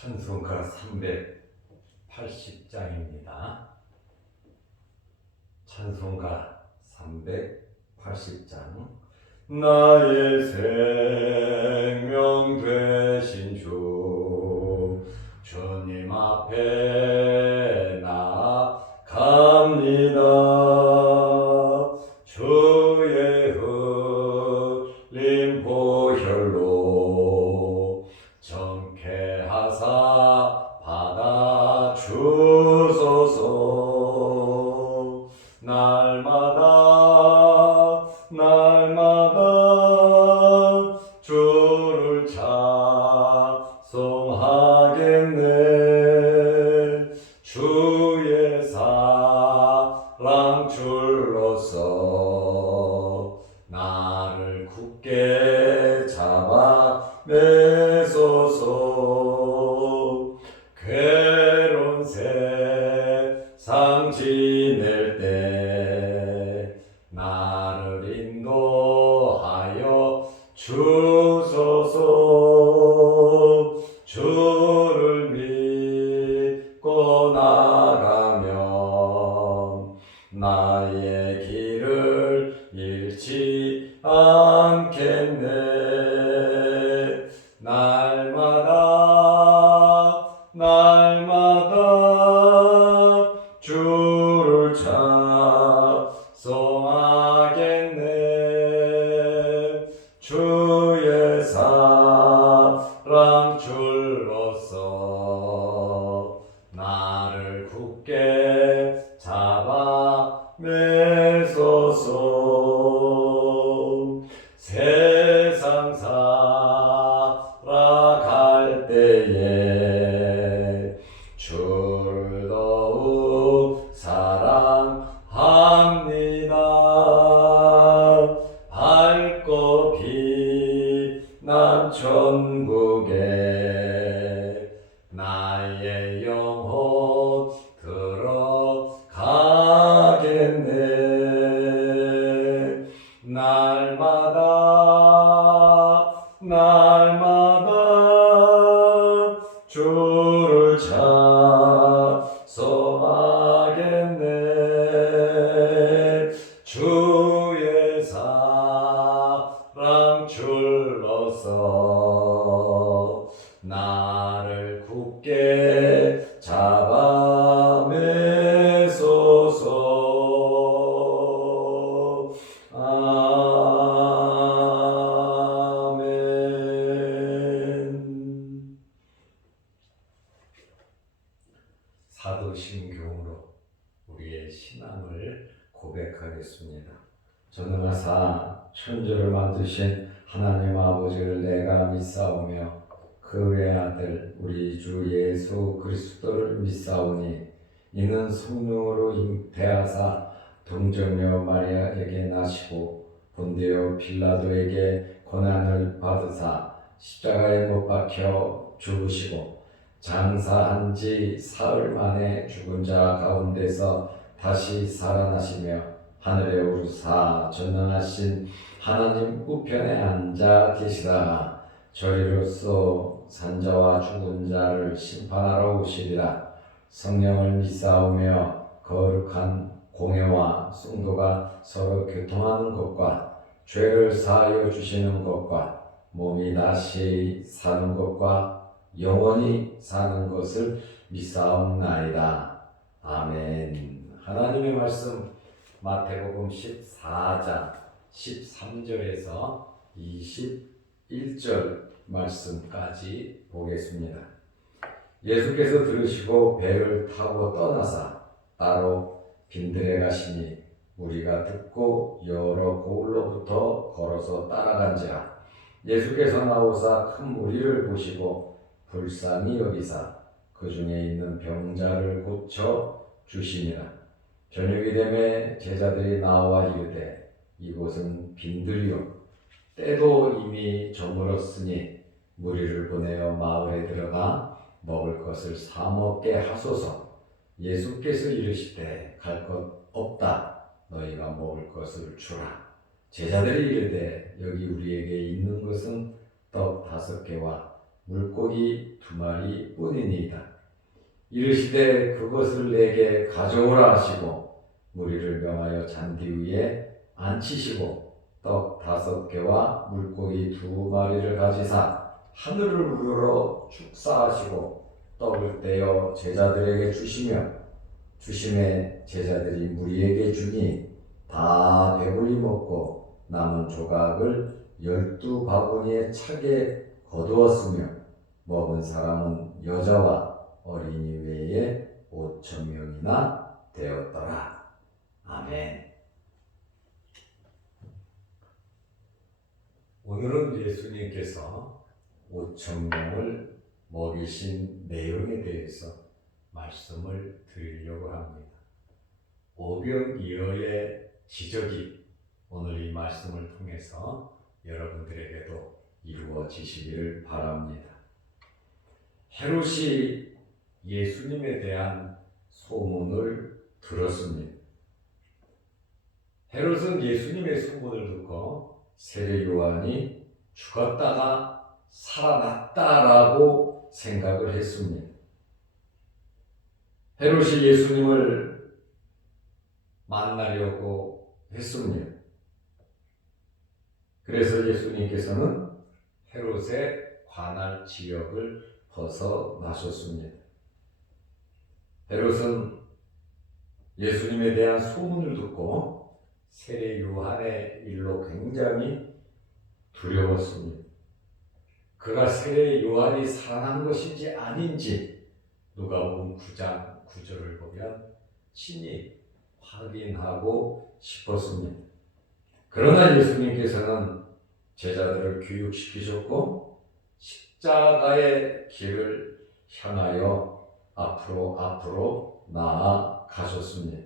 찬송가 380장입니다. 찬송가 380장. 나의 생명 되신 주 주님 앞에 나갑니다. 주의 흘린 보혈로 정케 하사 받아 주소서. 날마다 주를 찬송하겠네. 주의 사랑 줄로서 나를 굳게 잡아 매소서. 괴로운 세상 지낼 때 나를 인도하여 주소서. 주를 믿고 나가면 나의 길을 잃지 않겠네. 날마다 주를 찬송하겠네. 주의 사랑 줄로서 나를 굳게 잡아 매소서. 세상 살아갈 때에 주를 더욱 사랑합니다. 밝고 빛난 천국에 나의 영혼 들어가겠네. 날마다 주를 찬송하겠네. 주의 사랑 줄로서 나를 굳게 잡아 매소서. 아멘. 사도신경으로 우리의 신앙을 고백하겠습니다. 전능하사 천주를 만드신 하나님 아버지를 내가 믿사오며 그 외아들 우리 주 예수 그리스도를 믿사오니 이는 성령으로 잉태하사 동정녀 마리아에게 나시고 본디오 빌라도에게 고난을 받으사 십자가에 못 박혀 죽으시고 장사한 지 사흘 만에 죽은 자 가운데서 다시 살아나시며 하늘에 오르사 전능하신 하나님 우편에 앉아 계시다가 저리로서 산자와 죽은 자를 심판하러 오시리라. 성령을 믿사오며 거룩한 공회와 성도가 서로 교통하는 것과 죄를 사하여 주시는 것과 몸이 다시 사는 것과 영원히 사는 것을 믿사옵나이다. 아멘. 하나님의 말씀 마태복음 14장 13절에서 21절 말씀까지 보겠습니다. 예수께서 들으시고 배를 타고 떠나사 따로 빈들에 가시니 우리가 듣고 여러 고을로부터 걸어서 따라간지라. 예수께서 나오사 큰 무리를 보시고 불쌍히 여기사 그 중에 있는 병자를 고쳐 주시니라. 저녁이 되매 제자들이 나와 이르되 이곳은 빈들이요 때도 이미 저물었으니 무리를 보내어 마을에 들어가 먹을 것을 사 먹게 하소서. 예수께서 이르시되 갈 것 없다. 너희가 먹을 것을 주라. 제자들이 이르되 여기 우리에게 있는 것은 떡 5개와 물고기 2마리 뿐이니이다. 이르시되 그것을 내게 가져오라 하시고 무리를 명하여 잔디 위에 앉히시고 떡 5개와 물고기 2마리를 가지사 하늘을 우러러 축사하시고 떡을 떼어 제자들에게 주심에 제자들이 무리에게 주니 다 배불리 먹고 남은 조각을 12바구니에 차게 거두었으며 먹은 사람은 여자와 어린이 외에 5,000명이나 되었더라. 아멘. 오늘은 예수님께서 5,000명을 먹이신 내용에 대해서 말씀을 드리려고 합니다. 오병이어의 기적이 오늘 이 말씀을 통해서 여러분들에게도 이루어지시기를 바랍니다. 헤롯이 예수님에 대한 소문을 들었습니다. 헤롯은 예수님의 소문을 듣고 세례 요한이 죽었다가 살아났다라고 생각을 했습니다. 헤롯이 예수님을 만나려고 했습니다. 그래서 예수님께서는 헤롯의 관할 지역을 벗어나셨습니다. 헤롯은 예수님에 대한 소문을 듣고 세례 요한의 일로 굉장히 두려웠습니다. 그가 세례 요한이 살아난 것인지 아닌지 누가복음 9장 9절을 보면 친히 확인하고 싶었습니다. 그러나 예수님께서는 제자들을 교육시키셨고 십자가의 길을 향하여 앞으로 나아가셨습니다.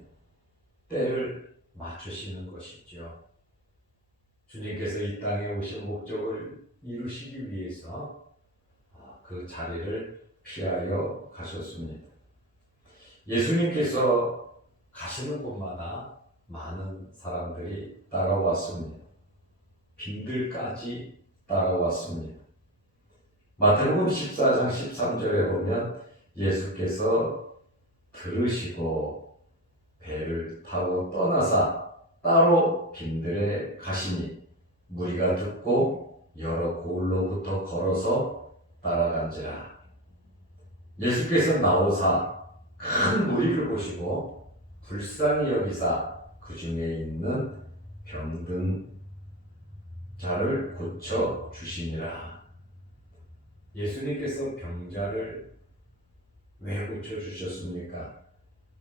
때를 맞추시는 것이죠. 주님께서 이 땅에 오신 목적을 이루시기 위해서 그 자리를 피하여 가셨습니다. 예수님께서 가시는 곳마다 많은 사람들이 따라왔습니다. 빈들까지 따라왔습니다. 마태복음 14장 13절에 보면 예수께서 들으시고 배를 타고 떠나사 따로 빈들에 가시니 무리가 듣고 여러 고을로부터 걸어서 따라간지라. 예수께서 나오사 큰 무리를 보시고 불쌍히 여기사 그 중에 있는 병든 자를 고쳐 주시니라. 예수님께서 병자를 왜 고쳐 주셨습니까?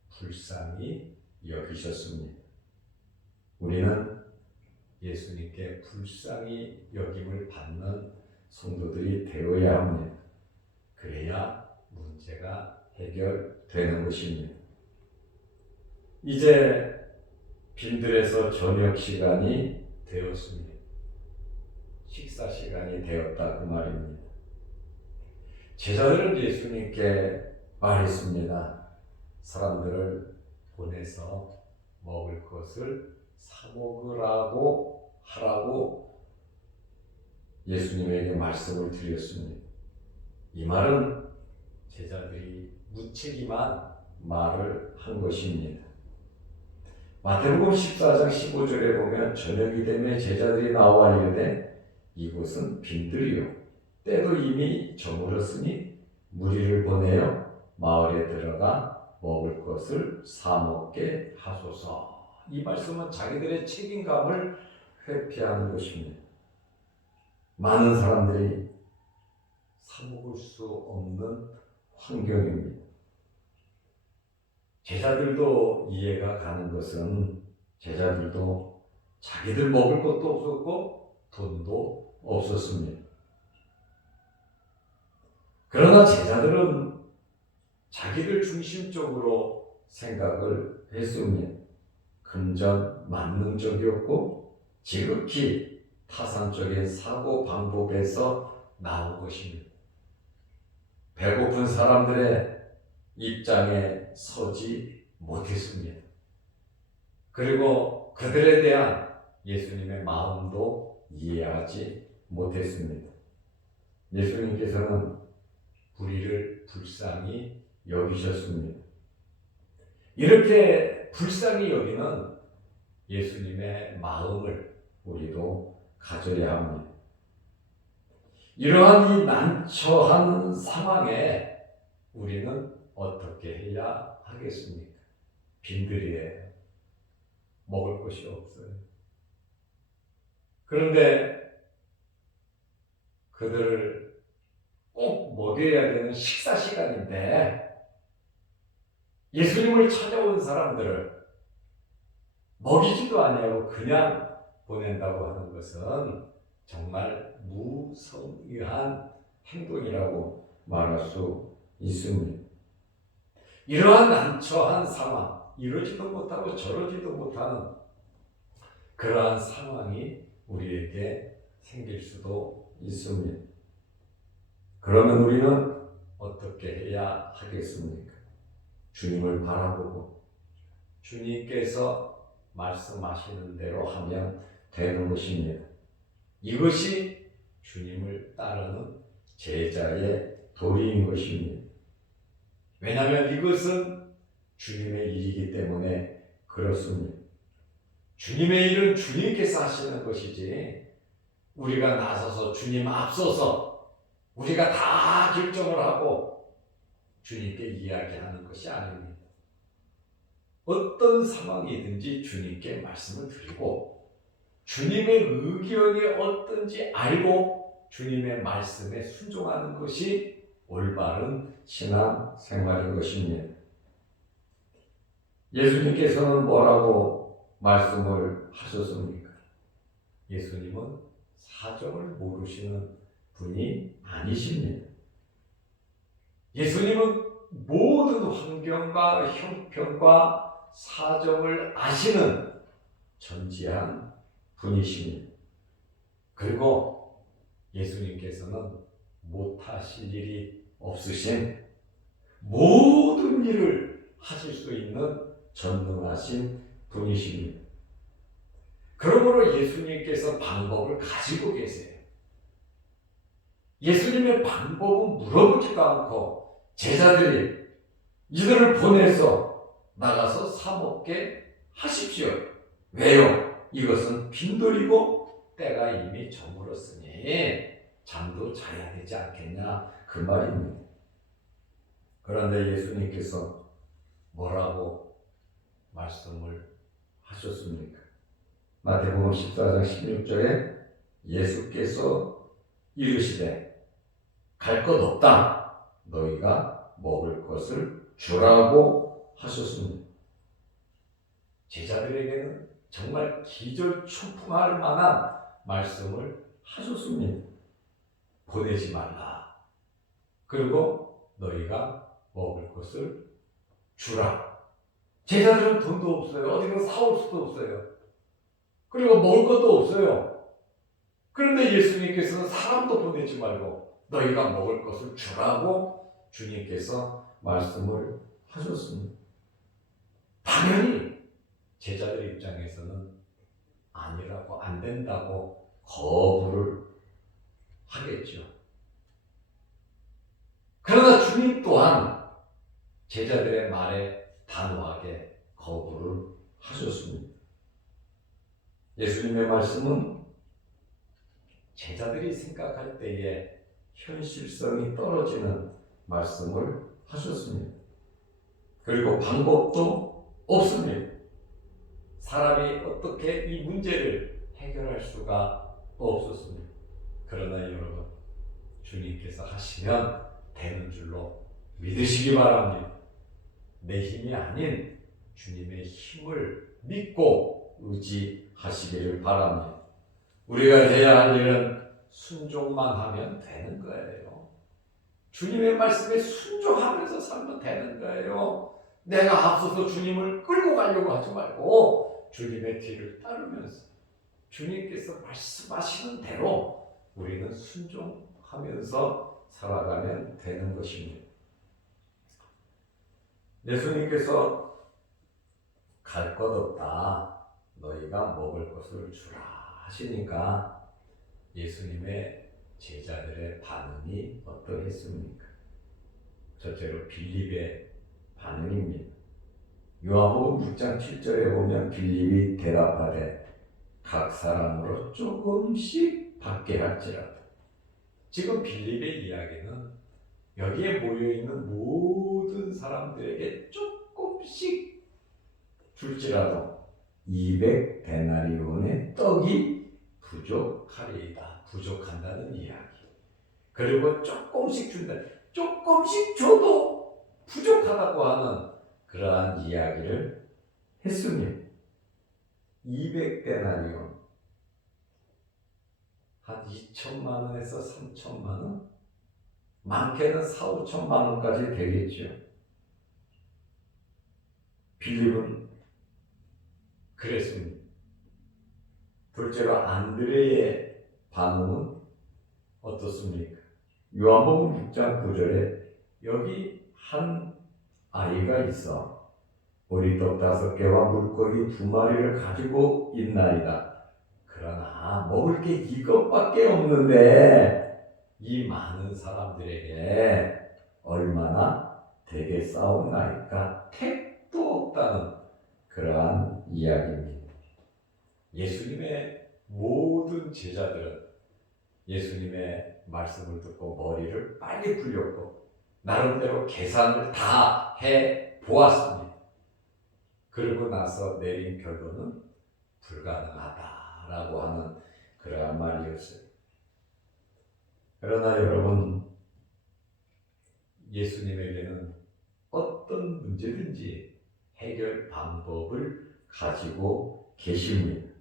불쌍히 여기셨습니다. 우리는 예수님께 불쌍히 여김을 받는 성도들이 되어야 합니다. 그래야 문제가 해결되는 것입니다. 이제 빈들에서 저녁 시간이 되었습니다. 식사 시간이 되었다 그 말입니다. 제자들은 예수님께 말했습니다. 사람들을 보내서 먹을 것을 사 먹으라고 하라고 예수님에게 말씀을 드렸습니다. 이 말은 제자들이 무책임한 말을 한 것입니다. 마태복음 14장 15절에 보면 저녁이 되면 제자들이 나와 이르되 이곳은 빈들이요 때도 이미 저물었으니 무리를 보내어 마을에 들어가 먹을 것을 사 먹게 하소서. 이 말씀은 자기들의 책임감을 회피하는 것입니다. 많은 사람들이 사 먹을 수 없는 환경입니다. 제자들도 이해가 가는 것은 제자들도 자기들 먹을 것도 없었고 돈도 없었습니다. 그러나 제자들은 자기들 중심적으로 생각을 했습니다. 금전 만능적이었고 지극히 타산적인 사고 방법에서 나온 것입니다. 배고픈 사람들의 입장에 서지 못했습니다. 그리고 그들에 대한 예수님의 마음도 이해하지 못했습니다. 예수님께서는 불의를 불쌍히 여기셨습니다. 이렇게 불쌍히 여기는 예수님의 마음을 우리도 가져야 합니다. 이러한 이 난처한 상황에 우리는 어떻게 해야 하겠습니까? 빈들이에요. 먹을 것이 없어요. 그런데 그들을 꼭 먹여야 되는 식사 시간인데 예수님을 찾아온 사람들을 먹이지도 아니하고 그냥 보낸다고 하는 것은 정말 무성의한 행동이라고 말할 수 있습니다. 이러한 난처한 상황, 이러지도 못하고 저러지도 못하는 그러한 상황이 우리에게 생길 수도 있습니다. 그러면 우리는 어떻게 해야 하겠습니까? 주님을 바라보고 주님께서 말씀하시는 대로 하면 되는 것입니다. 이것이 주님을 따르는 제자의 도리인 것입니다. 왜냐하면 이것은 주님의 일이기 때문에 그렇습니다. 주님의 일은 주님께서 하시는 것이지 우리가 나서서 주님 앞서서 우리가 다 결정을 하고 주님께 이야기하는 것이 아닙니다. 어떤 상황이든지 주님께 말씀을 드리고 주님의 의견이 어떤지 알고 주님의 말씀에 순종하는 것이 올바른 신앙 생활인 것입니다. 예수님께서는 뭐라고 말씀을 하셨습니까? 예수님은 사정을 모르시는 분이 아니십니다. 예수님은 모든 환경과 형편과 사정을 아시는 전지한 분이십니다. 그리고 예수님께서는 못하실 일이 없으신 모든 일을 하실 수 있는 전능하신 분이십니다. 그러므로 예수님께서 방법을 가지고 계세요. 예수님의 방법은 물어보지도 않고 제자들이 이들을 보내서 나가서 사 먹게 하십시오. 왜요? 이것은 빈들이고 때가 이미 저물었으니 잠도 자야 되지 않겠냐 그 말입니다. 그런데 예수님께서 뭐라고 말씀을 하셨습니까? 마태복음 14장 16절에 예수께서 이르시되 갈 것 없다 너희가 먹을 것을 주라고 하셨습니다. 제자들에게는 정말 기절초풍할 만한 말씀을 하셨습니다. 보내지 말라. 그리고 너희가 먹을 것을 주라. 제자들은 돈도 없어요. 어디 가서 사올 수도 없어요. 그리고 먹을 것도 없어요. 그런데 예수님께서는 사람도 보내지 말고 너희가 먹을 것을 주라고 주님께서 말씀을 하셨습니다. 당연히 제자들 입장에서는 아니라고 안 된다고 거부를 하겠죠. 그러나 주님 또한 제자들의 말에 단호하게 거부를 하셨습니다. 예수님의 말씀은 제자들이 생각할 때에 현실성이 떨어지는 말씀을 하셨습니다. 그리고 방법도 없습니다. 사람이 어떻게 이 문제를 해결할 수가 없었습니다. 그러나 여러분, 주님께서 하시면 되는 줄로 믿으시기 바랍니다. 내 힘이 아닌 주님의 힘을 믿고 의지하시기를 바랍니다. 우리가 해야 할 일은 순종만 하면 되는 거예요. 주님의 말씀에 순종하면서 살면 되는 거예요. 내가 앞서서 주님을 끌고 가려고 하지 말고 주님의 뒤를 따르면서 주님께서 말씀하시는 대로 우리는 순종하면서 살아가면 되는 것입니다. 예수님께서 갈 것 없다. 너희가 먹을 것을 주라 하시니까 예수님의 제자들의 반응이 어떠했습니까? 첫째로 빌립의 반응입니다. 요한복음 6장 7절에 보면 빌립이 대답하되 각 사람으로 조금씩 받게 할지라도. 지금 빌립의 이야기는 여기에 모여있는 모든 사람들에게 조금씩 줄지라도 200데나리온의 떡이 부족하리이다. 부족한다는 이야기. 그리고 조금씩 준다. 조금씩 줘도 부족하다고 하는 그러한 이야기를 했습니다. 200데나리온. 한 2천만 원에서 3천만 원? 많게는 4, 5천만 원까지 되겠죠. 빌립은 그랬습니다. 둘째로 안드레의 반응은 어떻습니까? 요한복음 6장 9절에 여기 한 아이가 있어 보리떡 5개와 물고기 2마리를 가지고 있나이다. 그러나 먹을 게 이것밖에 없는데 이 많은 사람들에게 얼마나 되게 싸우나이까? 택도 없다는 그러한 이야기입니다. 예수님의 모든 제자들은 예수님의 말씀을 듣고 머리를 빨리 굴렸고 나름대로 계산을 다 해 보았습니다. 그러고 나서 내린 결론은 불가능하다라고 하는 그러한 말이었어요. 그러나 여러분, 예수님에게는 어떤 문제든지 해결 방법을 가지고 계십니다.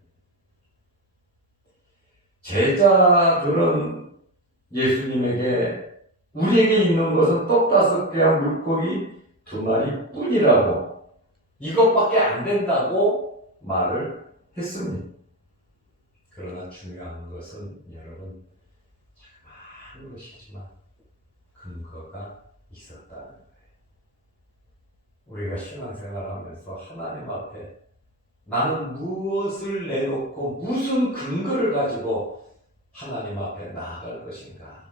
제자들은 예수님에게 우리에게 있는 것은 떡 5개와 물고기 2마리 뿐이라고, 이것밖에 안 된다고 말을 했습니다. 그러나 중요한 것은 여러분, 작은 것이지만 근거가 있었다는 거예요. 우리가 신앙생활하면서 하나님 앞에 나는 무엇을 내놓고 무슨 근거를 가지고 하나님 앞에 나아갈 것인가?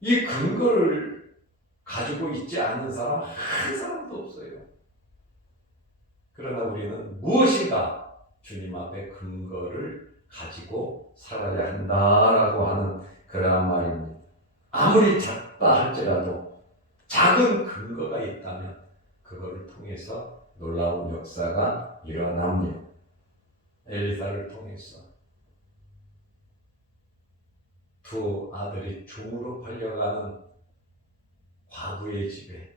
이 근거를 가지고 있지 않는 사람 한 사람도 없어요. 그러나 우리는 무엇인가 주님 앞에 근거를 가지고 살아야 한다라고 하는 그러한 말입니다. 아무리 작다 할지라도 작은 근거가 있다면 그거를 통해서 놀라운 역사가 일어납니다. 엘리사를 통해서 2 아들이 종으로 팔려가는 과부의 집에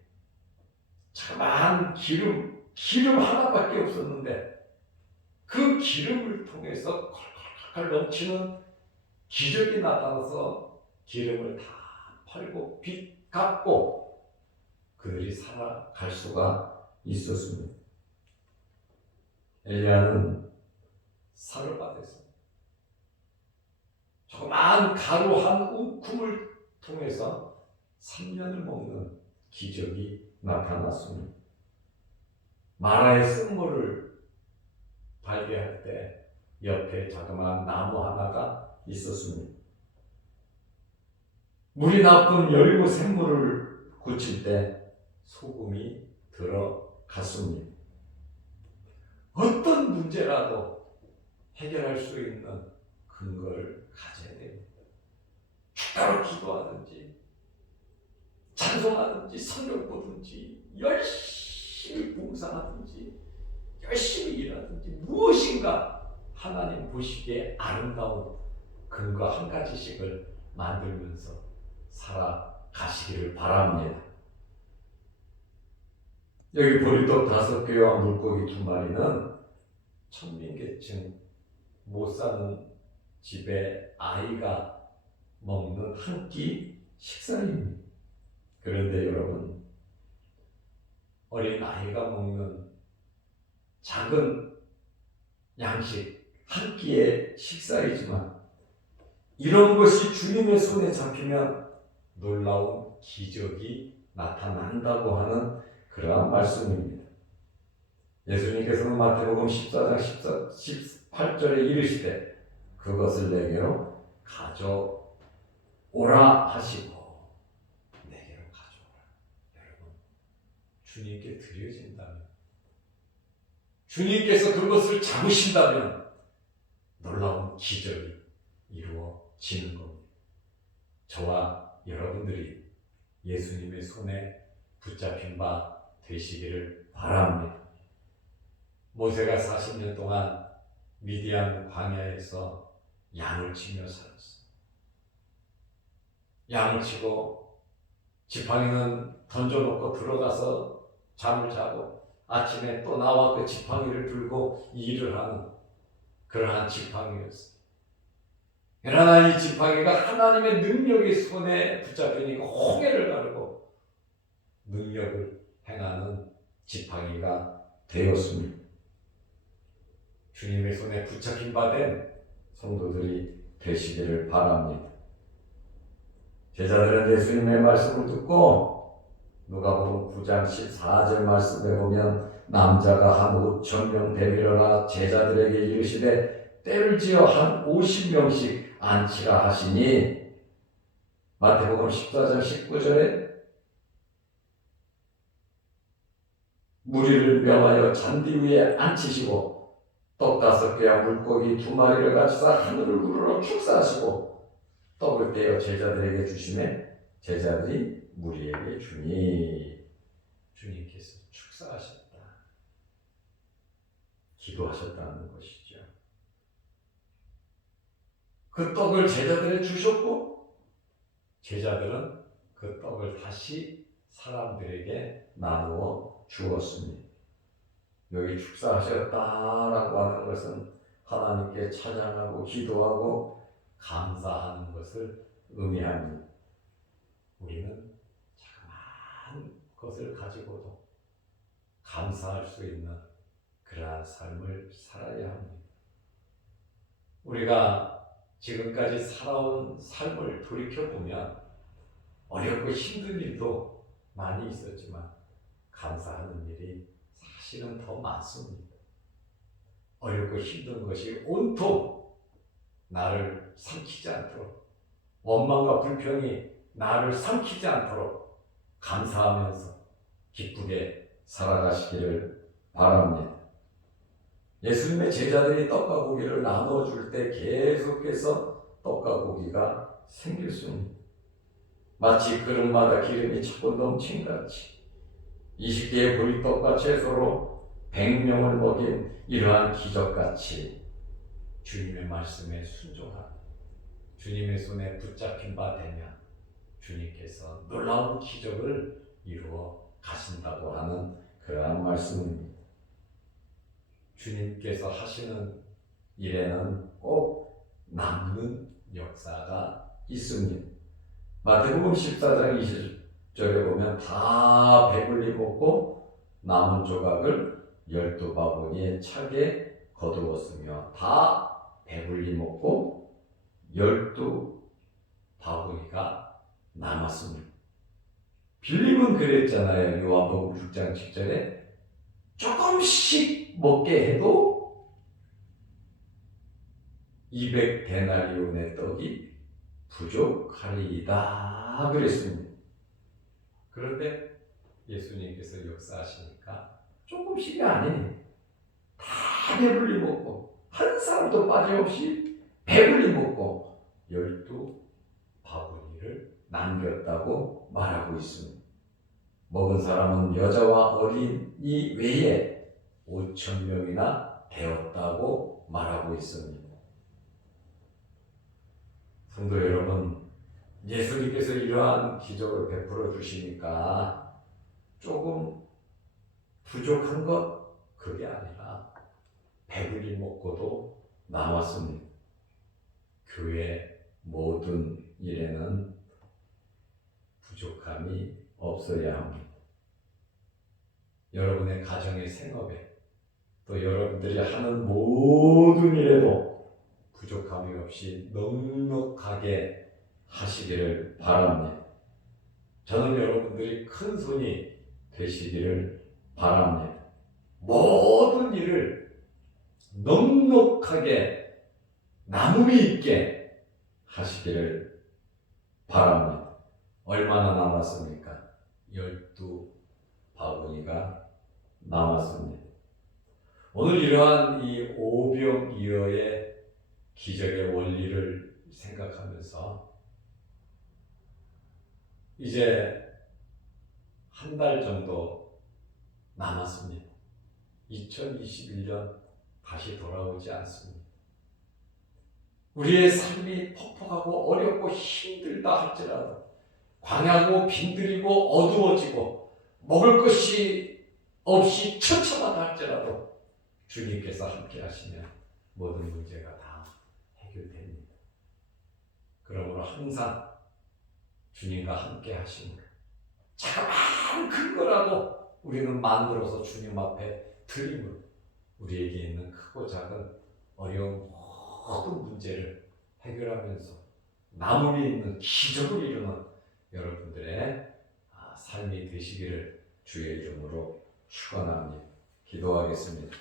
자그마한 기름 하나밖에 없었는데 그 기름을 통해서 컬컬컬 넘치는 기적이 나타나서 기름을 다 팔고 빚 갚고 그들이 살아갈 수가 있었습니다. 엘리야는 살을 받았습니다. 조그마한 가루 한 움큼을 통해서 3년을 먹는 기적이 나타났습니다. 마라의 쓴물을 발견할 때 옆에 자그마한 나무 하나가 있었습니다. 물이 나쁜 열무 샘물을 굳힐 때 소금이 들어갔습니다. 어떤 문제라도 해결할 수 있는 근거를 가져야 됩니다. 주가로 기도하든지 찬송하든지 성경 보든지 열심히 봉사하든지 열심히 일하든지 무엇인가 하나님 보시기에 아름다운 근거 한 가지씩을 만들면서 살아가시기를 바랍니다. 여기 보리떡 5개와 물고기 2마리는 천민계층 못 사는 집에 아이가 먹는 한 끼 식사입니다. 그런데 여러분, 어린 아이가 먹는 작은 양식 한 끼의 식사이지만 이런 것이 주님의 손에 잡히면 놀라운 기적이 나타난다고 하는 그러한 말씀입니다. 예수님께서는 마태복음 14장 18절에 이르시되 그것을 내게로 가져오라 하시고 주님께 드려진다면, 주님께서 그것을 잡으신다면 놀라운 기적이 이루어지는 겁니다. 저와 여러분들이 예수님의 손에 붙잡힌 바 되시기를 바랍니다. 모세가 40년 동안 미디안 광야에서 양을 치며 살았어요. 양을 치고 지팡이는 던져놓고 들어가서 잠을 자고 아침에 또 나와 그 지팡이를 들고 일을 하는 그러한 지팡이였어요. 그러나 이 지팡이가 하나님의 능력의 손에 붙잡히니까 홍해를 가르고 능력을 행하는 지팡이가 되었습니다. 주님의 손에 붙잡힌 바 된 성도들이 되시기를 바랍니다. 제자들은 예수님의 말씀을 듣고 누가복음 9장 14절 말씀에 보면 남자가 한 5,000명 되밀어라 제자들에게 이르시되 때를 지어 한 50명씩 안치라 하시니, 마태복음 14장 19절에 무리를 명하여 잔디 위에 앉히시고 떡 5개와 물고기 2마리를 가지사 하늘을 우러러 축사하시고 떡을 떼어 제자들에게 주시매 제자들이 무리에게 주니, 주님께서 축사하셨다, 기도하셨다는 것이죠. 그 떡을 제자들에게 주셨고 제자들은 그 떡을 다시 사람들에게 나누어 주었습니다. 여기 축사하셨다라고 하는 것은 하나님께 찬양하고 기도하고 감사하는 것을 의미합니다. 우리는 자그마한 것을 가지고도 감사할 수 있는 그러한 삶을 살아야 합니다. 우리가 지금까지 살아온 삶을 돌이켜보면 어렵고 힘든 일도 많이 있었지만 감사하는 일이 사실은 더 많습니다. 어렵고 힘든 것이 온통 나를 삼키지 않도록, 원망과 불평이 나를 삼키지 않도록 감사하면서 기쁘게 살아가시기를 바랍니다. 예수님의 제자들이 떡과 고기를 나누어 줄 때 계속해서 떡과 고기가 생길 수 있는, 마치 그릇마다 기름이 차고 넘친 같이 20개의 보리떡과 채소로 100명을 먹인 이러한 기적같이 주님의 말씀에 순종하고 주님의 손에 붙잡힌 바 되면 주님께서 놀라운 기적을 이루어 가신다고 하는 그러한 말씀입니다. 주님께서 하시는 일에는 꼭 남는 역사가 있습니다. 마태복음 14장 20절에 보면 다 배불리 먹고 남은 조각을 12바구니에 차게 거두었으며, 다 배불리 먹고 12바구니가 남았습니다. 빌립은 그랬잖아요. 요한복음 6장 10절에 조금씩 먹게 해도 200데나리온의 떡이 부족하리이다 그랬습니다. 그런데 예수님께서 역사하시니까 조금씩이 아니에요. 다 배불리 먹고 한 사람도 빠짐없이 배불리 먹고 12바구니를 남겼다고 말하고 있습니다. 먹은 사람은 여자와 어린이 외에 5,000명이나 되었다고 말하고 있습니다. 성도 여러분, 예수님께서 이러한 기적을 베풀어 주시니까 조금 부족한 것, 그게 아니라 배불리 먹고도 남았습니다. 교회 모든 일에는 부족함이 없어야 합니다. 여러분의 가정의 생업에, 또 여러분들이 하는 모든 일에도 부족함이 없이 넉넉하게 하시기를 바랍니다. 저는 여러분들이 큰 손이 되시기를 바랍니다. 모든 일을 넉넉하게 남음이 있게 하시기를 바랍니다. 얼마나 남았습니까? 바구니가 남았습니다. 오늘 이러한 이 오병이어의 기적의 원리를 생각하면서 이제 한 달 정도 남았습니다. 2021년 다시 돌아오지 않습니다. 우리의 삶이 퍽퍽하고 어렵고 힘들다 할지라도, 광야고 빈들이고 어두워지고 먹을 것이 없이 처참하다 할지라도 주님께서 함께 하시면 모든 문제가 다 해결됩니다. 그러므로 항상 주님과 함께 하십니다. 작은 근거라도 우리는 만들어서 주님 앞에 드림으로 우리에게 있는 크고 작은 어려운 모든 문제를 해결하면서 나무에 있는 기적을 이루는 여러분들의 삶이 되시기를 주의 이름으로 축원합니다. 기도하겠습니다.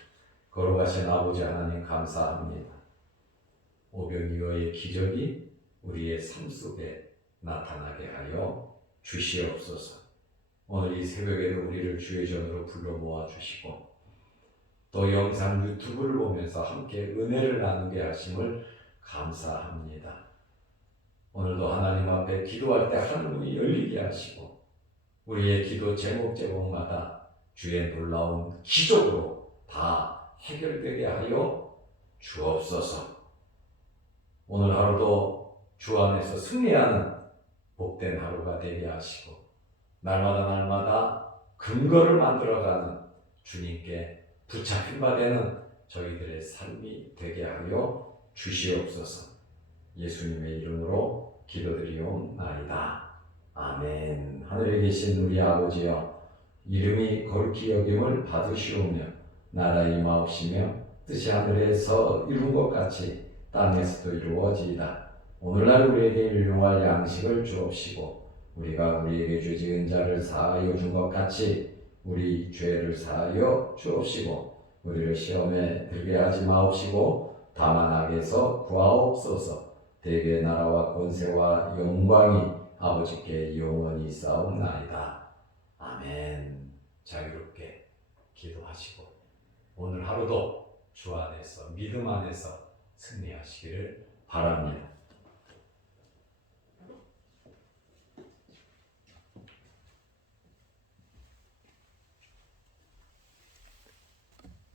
거룩하신 아버지 하나님 감사합니다. 오병이어의 기적이 우리의 삶 속에 나타나게 하여 주시옵소서. 오늘 이 새벽에도 우리를 주의 전으로 불러 모아 주시고 또 영상 유튜브를 보면서 함께 은혜를 나누게 하심을 감사합니다. 오늘도 하나님 앞에 기도할 때 하늘문이 열리게 하시고 우리의 기도 제목마다 주의 놀라운 기적으로 다 해결되게 하여 주옵소서. 오늘 하루도 주 안에서 승리하는 복된 하루가 되게 하시고 날마다 근거를 만들어가는 주님께 붙잡힌 바 되는 저희들의 삶이 되게 하여 주시옵소서. 예수님의 이름으로 기도드리옵나이다. 아멘. 하늘에 계신 우리 아버지여, 이름이 거룩히 여김을 받으시오며 나라 임하옵시며 뜻이 하늘에서 이룬 것 같이 땅에서도 이루어지이다. 오늘날 우리에게 일용할 양식을 주옵시고 우리가 우리에게 죄 지은 자를 사하여 준 것 같이 우리 죄를 사하여 주옵시고 우리를 시험에 들게 하지 마옵시고 다만 악에서 구하옵소서. 대개의 나라와 권세와 영광이 아버지께 영원히 있사옵나이다. 아멘. 자유롭게 기도하시고 오늘 하루도 주 안에서 믿음 안에서 승리하시기를 바랍니다.